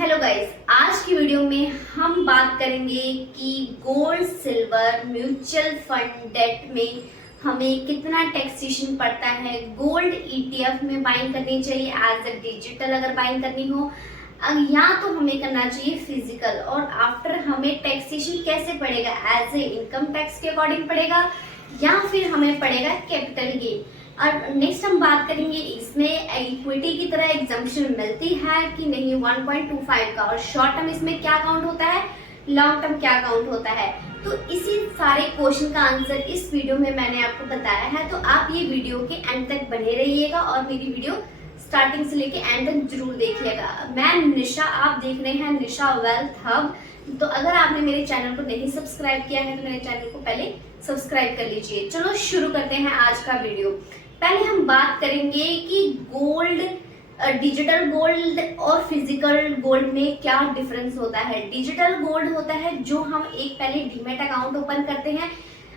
Hello guys, आज की video में हम बात करेंगे कि gold, silver, mutual fund, debt में हमें कितना टैक्सेशन पड़ता है। गोल्ड ईटीएफ में बाइंग करनी चाहिए एज ए डिजिटल अगर बाइंग करनी हो, या तो हमें करना चाहिए फिजिकल। और आफ्टर हमें टैक्सेशन कैसे पड़ेगा, एज ए इनकम टैक्स के अकॉर्डिंग पड़ेगा या फिर हमें पड़ेगा कैपिटल गेन। और नेक्स्ट हम बात करेंगे इसमें इक्विटी की तरह एग्जम्पशन मिलती है कि नहीं 1.25 का, और शॉर्ट टर्म इसमें क्या काउंट होता है, लॉन्ग टर्म क्या काउंट होता है। तो इसी सारे क्वेश्चन का आंसर इस वीडियो में मैंने आपको बताया है। तो आप ये वीडियो के एंड तक बने रहिएगा और मेरी वीडियो स्टार्टिंग से लेके एंड तक जरूर देखिएगा। मैं निशा, आप देख रहे हैं निशा वेल्थ हब। तो अगर आपने मेरे चैनल को नहीं सब्सक्राइब किया है तो मेरे चैनल को पहले सब्सक्राइब कर लीजिए। चलो शुरू करते हैं आज का वीडियो। पहले हम बात करेंगे कि गोल्ड, डिजिटल गोल्ड और फिजिकल गोल्ड में क्या डिफरेंस होता है। डिजिटल गोल्ड होता है जो हम एक पहले डीमैट अकाउंट ओपन करते हैं,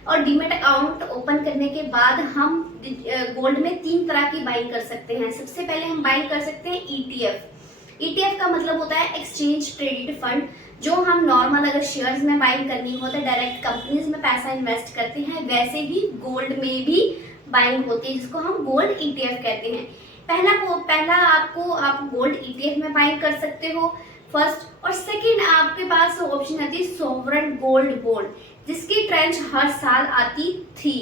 और डीमैट अकाउंट ओपन करने के बाद हम गोल्ड में 3 तरह की बाइंग कर सकते हैं। सबसे पहले हम बाइंग कर सकते हैं ईटीएफ। ईटीएफ का मतलब होता है एक्सचेंज ट्रेडेड फंड, जो हम नॉर्मल अगर शेयर्स में बाइंग करनी हो तो डायरेक्ट कंपनीज में पैसा इन्वेस्ट करते हैं, वैसे ही गोल्ड में भी बाइंग होती है जिसको हम गोल्ड ईटीएफ कहते हैं। पहला आप गोल्ड ईटीएफ में बाइंग कर सकते हो फर्स्ट, और सेकंड आपके पास ऑप्शन आती है सोवरेन गोल्ड बॉन्ड, जिसकी ट्रेंच हर साल आती थी।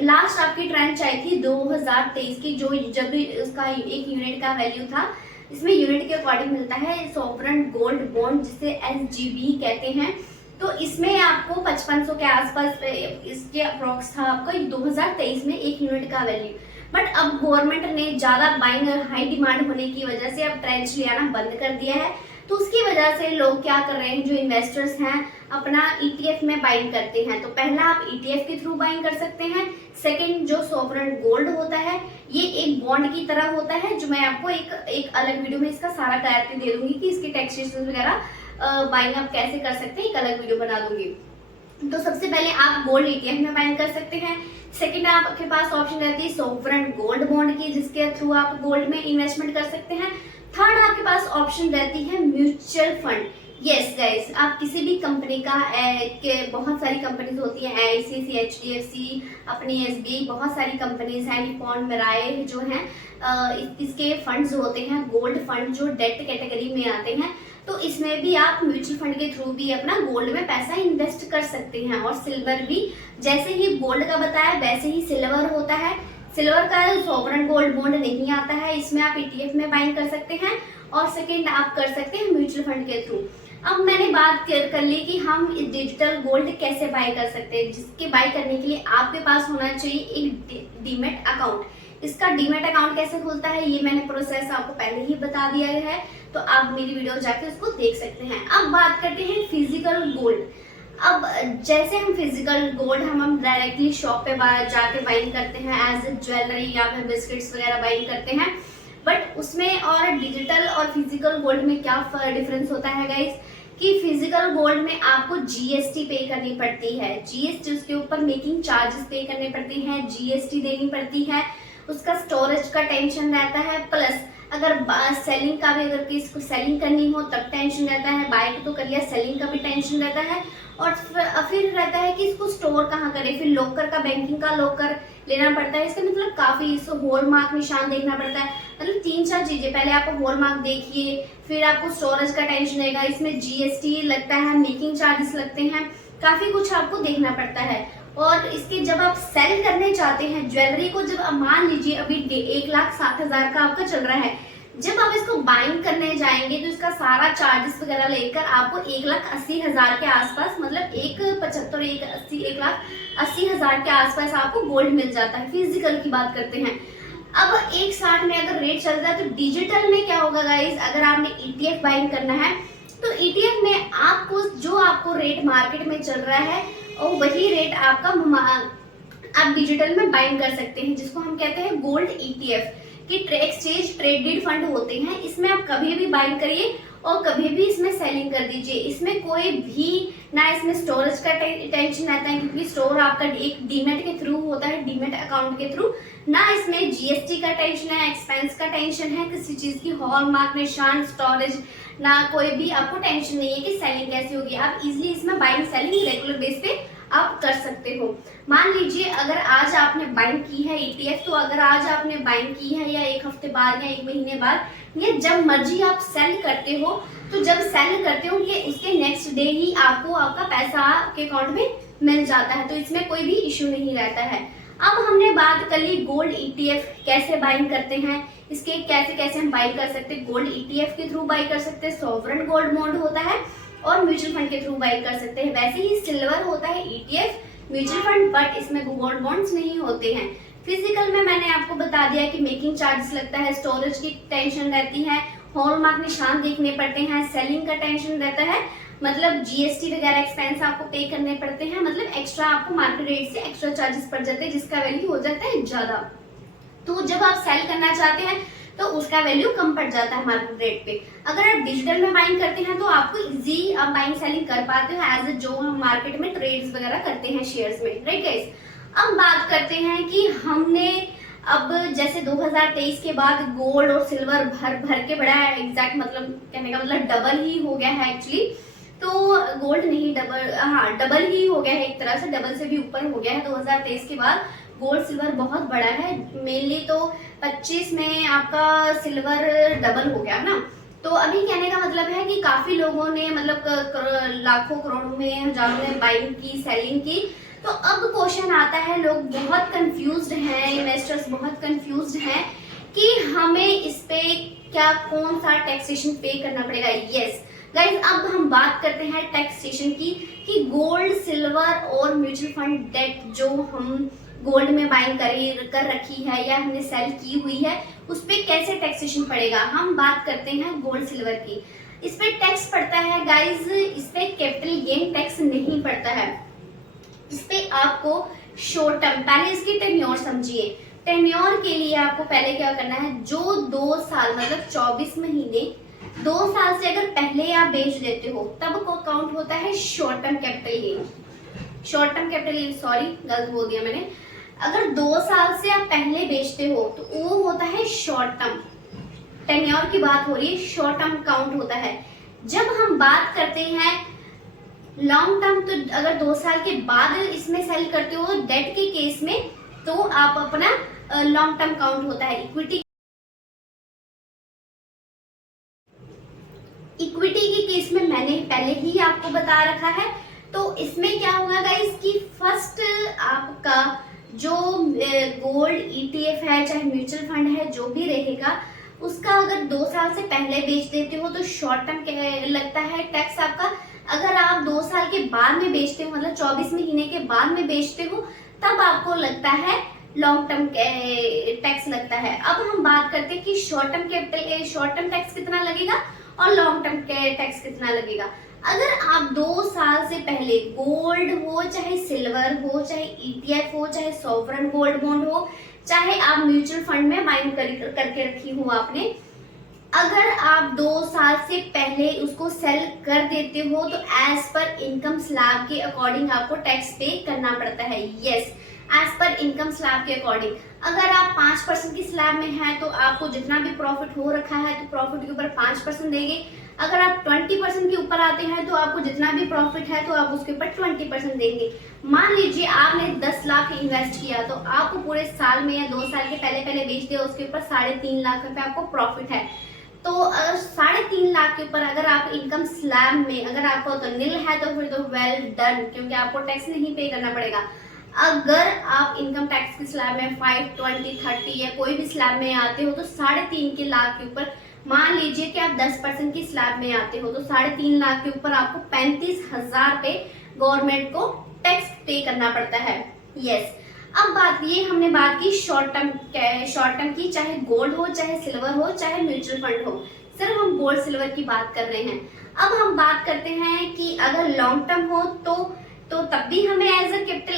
लास्ट आपकी ट्रेंच आई थी 2023 की, जो जब उसका 1 यूनिट का वैल्यू था। इसमें यूनिट के अकॉर्डिंग मिलता है सोवरेन गोल्ड बॉन्ड, जिसे एसजीबी कहते हैं। तो इसमें आपको 5500 के आसपास इसके अप्रोक्स था आपका 2023 में 1 यूनिट का वैल्यू। बट अब गवर्नमेंट ने ज्यादा बाइंग और हाई डिमांड होने की वजह से अब ट्रेंच ले आना बंद कर दिया है। तो उसकी वजह से लोग क्या कर रहे हैं, जो इन्वेस्टर्स हैं अपना ईटीएफ में बाइंग करते हैं। तो पहला आप ईटीएफ के थ्रू बाइंग कर सकते हैं। सेकंड जो सोवरेन गोल्ड होता है, ये एक बॉन्ड की तरह होता है, जो मैं आपको एक अलग वीडियो में इसका सारा क्लैरिटी दे दूंगी कि इसकी टैक्सेशन वगैरह बाइंग आप कैसे कर सकते हैं, एक अलग वीडियो बना दूंगी। तो सबसे पहले आप गोल्ड ईटीएफ में बाइंग कर सकते हैं। सेकंड आपके पास ऑप्शन रहती है सोवरेन गोल्ड बॉन्ड की, जिसके थ्रू आप गोल्ड में इन्वेस्टमेंट कर सकते हैं। थर्ड आपके पास ऑप्शन रहती है म्यूचुअल फंड। यस गाइस, आप किसी भी कंपनी का बहुत सारी कंपनीज होती हैं, आईसीआईसीआई, एचडीएफसी, अपनी एसबीआई, बहुत सारी कंपनीज हैं, निपॉन, मिराए जो हैं, इसके फंड्स होते हैं गोल्ड फंड, जो डेट कैटेगरी में आते हैं। तो इसमें भी आप म्यूचुअल फंड के थ्रू भी अपना गोल्ड में पैसा इन्वेस्ट कर सकते हैं। और सिल्वर भी जैसे ही गोल्ड का बताया वैसे ही सिल्वर होता है। सिल्वर का सोवरेन गोल्ड बॉन्ड नहीं आता है, इसमें आप ईटीएफ में बाइंग कर सकते हैं। और सेकंड आप कर सकते हैं म्यूचुअल फंड के थ्रू। अब मैंने बात कर ली कि हम डिजिटल गोल्ड कैसे बाय कर सकते हैं, जिसके बाय करने के लिए आपके पास होना चाहिए एक डीमैट अकाउंट। इसका डीमैट अकाउंट कैसे खुलता है ये मैंने प्रोसेस आपको पहले ही बता दिया है, तो आप मेरी वीडियो जाके उसको देख सकते हैं। अब बात करते हैं फिजिकल गोल्ड। अब जैसे हम फिजिकल गोल्ड हम डायरेक्टली शॉप पे जाके बाइंग करते हैं, एज ए ज्वेलरी या फिर बिस्किट्स वगैरह बाइंग करते हैं। बट उसमें और डिजिटल और फिजिकल गोल्ड में क्या डिफरेंस होता है गाइस, कि फिजिकल गोल्ड में आपको जीएसटी पे करनी पड़ती है। जीएसटी, उसके ऊपर मेकिंग चार्जेस पे करने पड़ते हैं, जीएसटी देनी पड़ती है, उसका स्टोरेज का टेंशन रहता है। प्लस अगर सेलिंग का भी, अगर किसी को सेलिंग करनी हो तब टेंशन रहता है, बाय तो कर लिया, सेलिंग का भी टेंशन रहता है। और फिर रहता है कि इसको स्टोर कहाँ करें, फिर लॉकर का, बैंकिंग का लॉकर लेना पड़ता है। इसका मतलब काफी, इसको हॉलमार्क निशान देखना पड़ता है। मतलब 3-4 चीजें, पहले आप हॉलमार्क देखिए, फिर आपको स्टोरेज का टेंशन रहेगा, इसमें जीएसटी लगता है, मेकिंग चार्जेस लगते हैं, काफी कुछ आपको देखना पड़ता है। और इसके जब आप सेल करने चाहते हैं ज्वेलरी को, जब मान लीजिए अभी 1,60,000 का आपका चल रहा है, जब आप इसको बाइंग करने जाएंगे तो इसका सारा चार्जेस वगैरह लेकर आपको 1,80,000 के आसपास, मतलब 1,75, 1,80, 1,80,000 के आसपास आपको गोल्ड मिल जाता है। फिजिकल की बात करते हैं। अब 1,60 में अगर रेट चल रहा है, तो डिजिटल में क्या होगा गाइस, अगर आपने ईटीएफ बाइंग करना है तो ईटीएफ में आपको रेट मार्केट में चल रहा है और वही रेट आपका आप डिजिटल में बाइंग कर सकते हैं, जिसको हम कहते हैं गोल्ड ईटीएफ। कि एक्सचेंज ट्रेडेड फंड होते हैं, इसमें आप कभी भी बाइंग करिए और कभी भी इसमें सेलिंग कर दीजिए। इसमें कोई भी ना इसमें स्टोरेज का टेंशन रहता है, क्योंकि स्टोर आपका एक डीमेट के थ्रू होता है, डीमेट अकाउंट के थ्रू। ना इसमें जीएसटी का टेंशन है, एक्सपेंस का टेंशन है, किसी चीज की हॉलमार्क, निशान, स्टोरेज, ना कोई भी आपको टेंशन नहीं है कि सेलिंग कैसे होगी। आप इजिली इसमें बाइंग सेलिंग रेगुलर बेस पे आप कर सकते हो। मान लीजिए अगर आज आपने बाइंग की है ईटीएफ, तो अगर आज आपने बाइंग की है या एक हफ्ते बाद या एक महीने बाद या जब मर्जी आप सेल करते हो, तो जब सेल करते हो कि उसके नेक्स्ट डे ही आपको आपका पैसा आपके अकाउंट में मिल जाता है, तो इसमें कोई भी इश्यू नहीं रहता है। अब हमने बात कर ली गोल्ड ईटीएफ कैसे बाइंग करते हैं, इसके कैसे कैसे हम बाई कर सकते हैं। गोल्ड ईटीएफ के थ्रू बाई कर सकते हैं, सॉवरेन गोल्ड बॉन्ड होता है, और म्यूचुअल फंड के थ्रू बाई कर सकते हैं। वैसे ही सिल्वर होता है ईटीएफ, म्यूचुअल फंड, बट इसमें गोल्ड बॉन्ड्स नहीं होते हैं। फिजिकल में मैंने आपको बता दिया कि मेकिंग चार्जेस लगता है, स्टोरेज की टेंशन रहती है, हॉलमार्क निशान देखने पड़ते हैं, सेलिंग का टेंशन रहता है, मतलब जीएसटी वगैरह एक्सपेंस आपको पे करने पड़ते हैं, मतलब एक्स्ट्रा आपको मार्केट रेट से एक्स्ट्रा चार्जेस पड़ जाते हैं, जिसका वैल्यू हो जाता है ज्यादा। तो जब आप सेल करना चाहते हैं तो उसका वैल्यू कम पड़ जाता है मार्केट रेट पे। अगर आप डिजिटल में बाइंग करते हैं तो आपको इजी आप बाइंग सेलिंग कर पाते हो एज जो हम मार्केट में ट्रेड्स वगैरह करते हैं शेयर्स में, राइट गाइस। अब बात करते हैं कि हमने अब जैसे 2023 के बाद गोल्ड और सिल्वर भर भर के बढ़ा है, एग्जैक्ट मतलब कहने का मतलब डबल ही हो गया है एक्चुअली। तो गोल्ड नहीं डबल, हाँ डबल ही हो गया है, एक तरह से डबल से भी ऊपर हो गया है 2023 के बाद। गोल्ड सिल्वर बहुत बड़ा है, मेनली तो 25 में आपका सिल्वर डबल हो गया ना। तो अभी कहने का मतलब है कि काफी लोगों ने मतलब लाखों करोड़ों में हजारों ने बाइंग की, सेलिंग की। तो अब क्वेश्चन आता है, लोग बहुत कंफ्यूज्ड हैं, इन्वेस्टर्स बहुत कंफ्यूज्ड हैं कि हमें इस पे क्या कौन सा टैक्सेशन पे करना पड़ेगा। यस गाइस, अब हम बात करते हैं टैक्सेशन की कि गोल्ड सिल्वर और म्यूचुअल फंड डेट जो हम गोल्ड में बाइंग कर रखी है या हमने सेल की हुई है, उस पे कैसे टैक्सेशन पड़ेगा। हम बात करते हैं गोल्ड सिल्वर की। इस पे टैक्स पड़ता है गाइस, इस पे कैपिटल गेन टैक्स नहीं पड़ता है। इस पे आपको शॉर्ट टर्म, पहले इसकी टेन्योर समझिए। टेन्योर के लिए आपको पहले क्या करना है, जो 2 साल मतलब 24 महीने 2 साल से अगर पहले आप बेच देते हो तब को काउंट होता है short term capital gain. Short term capital gain, sorry गलत बोल दिया मैंने। अगर 2 साल से आप पहले बेचते हो तो वो होता है शॉर्ट टर्म, टेन्योर की बात हो रही है, शॉर्ट टर्म काउंट होता है। जब हम बात करते हैं लॉन्ग टर्म, तो अगर 2 साल के बाद इसमें सेल करते हो डेट के केस में, तो आप अपना लॉन्ग टर्म काउंट होता है। इक्विटी के केस में मैंने पहले ही आपको बता रखा है। तो इसमें क्या होगा गाइस कि फर्स्ट आपका जो गोल्ड ईटीएफ है चाहे म्यूचुअल फंड है जो भी रहेगा, उसका अगर 2 साल से पहले बेच देते हो तो शॉर्ट टर्म लगता है टैक्स आपका। अगर आप 2 साल के बाद में बेचते हो मतलब 24 महीने के बाद में बेचते हो, तब आपको लगता है लॉन्ग टर्म टैक्स लगता है। अब हम बात करते हैं कि शॉर्ट टर्म टैक्स कितना लगेगा और लॉन्ग टर्म टैक्स कितना लगेगा। अगर आप 2 साल से पहले गोल्ड हो चाहे सिल्वर हो चाहे ईटीएफ हो चाहे सॉवरेन गोल्ड बॉन्ड हो चाहे आप म्यूचुअल फंड में बाइंग करके रखी हो आपने, अगर आप 2 साल से पहले उसको सेल कर देते हो तो एज पर इनकम स्लैब के अकॉर्डिंग आपको टैक्स पे करना पड़ता है। Yes, as per income slab के अकॉर्डिंग। अगर आप 5% की स्लैब में हैं तो आपको जितना भी प्रॉफिट हो रखा है तो प्रॉफिट के ऊपर 5% देंगे। अगर आप 20% के ऊपर आते हैं तो आपको जितना भी प्रॉफिट है तो आप उसके ऊपर 20% देंगे। मान लीजिए आपने 10 लाख इन्वेस्ट किया तो आपको पूरे साल में या 2 साल के पहले बेच दिया, उसके ऊपर 3.5 लाख रुपए आपको प्रॉफिट है। तो 3.5 लाख के ऊपर अगर आप इनकम स्लैब में अगर आपको तो निल है तो फिर तो वेल डन, क्योंकि आपको टैक्स नहीं पे करना पड़ेगा। अगर आप इनकम टैक्स की स्लैब में 5, 20, 30 या कोई भी स्लैब में आते हो तो 3.5 लाख के ऊपर, मान लीजिए कि आप 10% की स्लैब में आते हो तो 3.5 लाख के ऊपर आपको 35,000 पे गवर्नमेंट को टैक्स पे करना पड़ता है। यस, अब ये हमने बात की शॉर्ट टर्म की, चाहे गोल्ड हो चाहे सिल्वर हो चाहे म्यूचुअल फंड हो, सिर्फ हम गोल्ड सिल्वर की बात कर रहे हैं। अब हम बात करते हैं कि अगर लॉन्ग टर्म हो तो तब भी हमें as a capital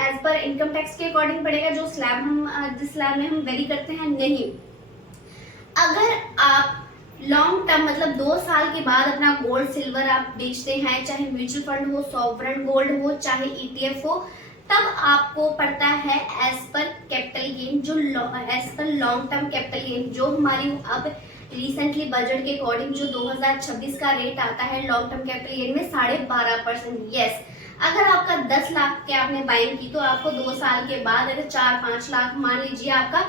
as per income tax के अकॉर्डिंग पड़ेगा, जो स्लैब जिस स्लैब में हम वेरी करते हैं। नहीं, अगर आप लॉन्ग टर्म मतलब 2 साल के बाद अपना गोल्ड सिल्वर आप बेचते हैं, चाहे म्यूचुअल फंड हो, सॉवरेन गोल्ड हो, चाहे ईटीएफ हो, तब आपको पड़ता है एज पर कैपिटल गेन, जो as per long term capital gain जो हमारी अब रिसेंटली बजट के अकॉर्डिंग जो 2026 का रेट आता है लॉन्ग टर्म कैपिटल गेन में 12.5%। यस, अगर आपका 10 लाख के आपने बाइंग की तो आपको 2 साल के बाद अगर 4-5 लाख मान लीजिए आपका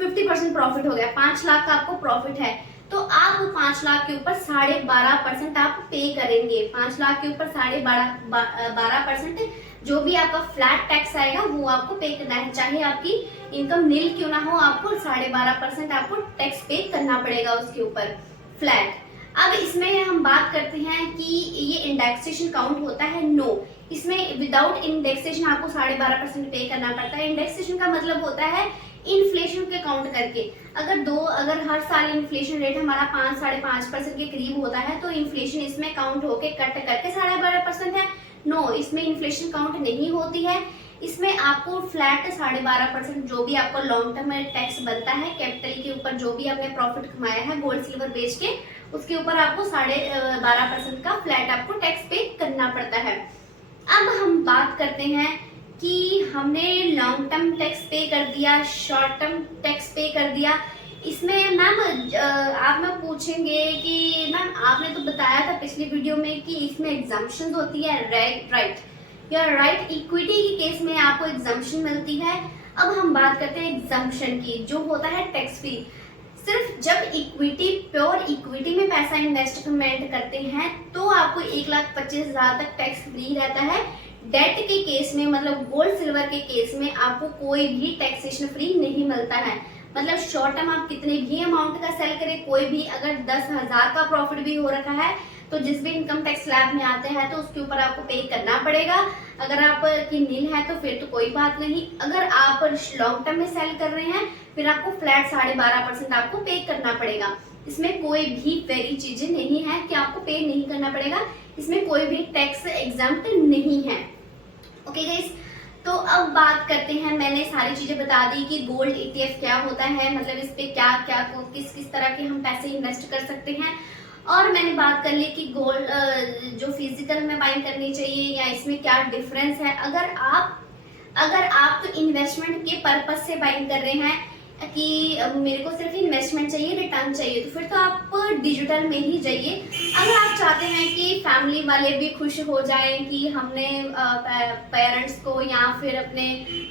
50% प्रॉफिट हो गया, 5 लाख का आपको प्रॉफिट है, तो आप 5 लाख के ऊपर 12.5% आप पे करेंगे। 5 लाख के ऊपर 12.5% जो भी आपका फ्लैट टैक्स आएगा वो आपको पे करना है, चाहे आपकी इनकम नील क्यों ना हो, आपको 12.5% आपको टैक्स पे करना पड़ेगा उसके ऊपर फ्लैट। अब इसमें हम बात करते हैं कि ये इंडेक्सेशन काउंट होता है, नो, इसमें विदाउट इंडेक्सेशन आपको 12.5% पे करना पड़ता है। इंडेक्सेशन का मतलब होता है इन्फ्लेशन के काउंट करके, अगर हर साल इन्फ्लेशन रेट हमारा 5-5.5% के करीब होता है तो इन्फ्लेशन इसमें काउंट होके कट करके 12.5% है। नो, इसमें इन्फ्लेशन काउंट नहीं होती है, इसमें आपको फ्लैट 12.5% जो भी आपको लॉन्ग टर्म में टैक्स बनता है कैपिटल के ऊपर, जो भी आपने प्रॉफिट कमाया है गोल्ड सिल्वर बेच के, उसके ऊपर आपको 12.5% का फ्लैट आपको टैक्स पे करना पड़ता है। अब हम बात करते हैं कि हमने लॉन्ग टर्म टैक्स पे कर दिया, शॉर्ट टर्म टैक्स पे कर दिया, इसमें मैम आप में पूछेंगे कि मैम आपने तो बताया था पिछली वीडियो में कि इसमें एग्जम्पशन होती है, राइट इक्विटी के केस में आपको एग्जम्पशन मिलती है। अब हम बात करते हैं एग्जम्पशन की, जो होता है टैक्स फ्री। सिर्फ जब इक्विटी, प्योर इक्विटी में पैसा इन्वेस्टमेंट करते हैं तो आपको 1,25,000 तक टैक्स फ्री रहता है। डेट के केस में मतलब गोल्ड सिल्वर के केस में आपको कोई भी टैक्सेशन फ्री नहीं मिलता है। मतलब शॉर्ट टर्म आप कितने भी अमाउंट का सेल करें, कोई भी अगर 10,000 का प्रॉफिट भी हो रखा है तो जिस भी इनकम टैक्स स्लैब में आते हैं तो उसके ऊपर आपको पे करना पड़ेगा। अगर आप की नील है तो फिर तो कोई बात नहीं, अगर आप लॉन्ग टर्म में सेल कर रहे हैं फिर आपको फ्लैट 12.5% आपको पे करना पड़ेगा। इसमें कोई भी वेरी चीजें नहीं है कि आपको पे नहीं करना पड़ेगा, इसमें कोई भी टैक्स एग्जम्प्ट नहीं है। ओके गाइस, तो अब बात करते हैं, मैंने सारी चीजें बता दी कि गोल्ड ईटीएफ क्या होता है, मतलब इस पे क्या क्या किस तरह के हम पैसे इन्वेस्ट कर सकते हैं, और मैंने बात कर ली कि गोल्ड जो फिजिकल में बाइंग करनी चाहिए या इसमें क्या डिफरेंस है। अगर आप तो इन्वेस्टमेंट के पर्पज से बाइंग कर रहे हैं कि मेरे को सिर्फ इन्वेस्टमेंट चाहिए, रिटर्न चाहिए, तो फिर तो आप डिजिटल में ही जाइए। अगर आप चाहते हैं कि फैमिली वाले भी खुश हो जाएं कि हमने पेरेंट्स को या फिर अपने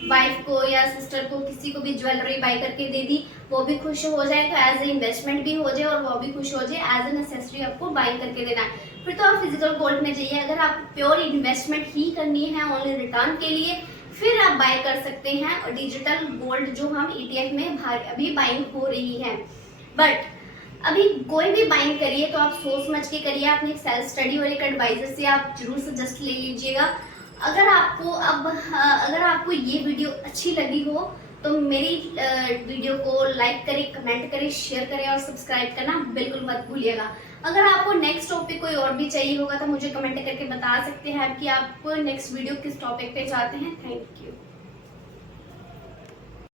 वाइफ को या सिस्टर को किसी को भी ज्वेलरी बाय करके दे दी, वो भी खुश हो जाए, तो एज ए इन्वेस्टमेंट भी हो जाए और वो भी खुश हो जाए, एज ए नेसेसरी आपको बाय करके देना है, फिर तो आप फिजिकल गोल्ड में जाइए। अगर आप प्योर इन्वेस्टमेंट ही करनी है ओनली रिटर्न के लिए, फिर आप बाय कर सकते हैं और डिजिटल गोल्ड जो हम ईटीएफ में अभी बाइंग हो रही है। बट अभी कोई भी बाइंग करिए तो आप सोच समझ के करिए, अपनी सेल्फ स्टडी और एक एडवाइजर से आप जरूर सजेस्ट ले लीजिएगा। अगर आपको ये वीडियो अच्छी लगी हो तो मेरी वीडियो को लाइक करें, कमेंट करें, शेयर करें और सब्सक्राइब करना बिल्कुल मत भूलिएगा। अगर आपको नेक्स्ट टॉपिक कोई और भी चाहिए होगा तो मुझे कमेंट करके बता सकते हैं कि आप नेक्स्ट वीडियो किस टॉपिक पे चाहते हैं। Thank you.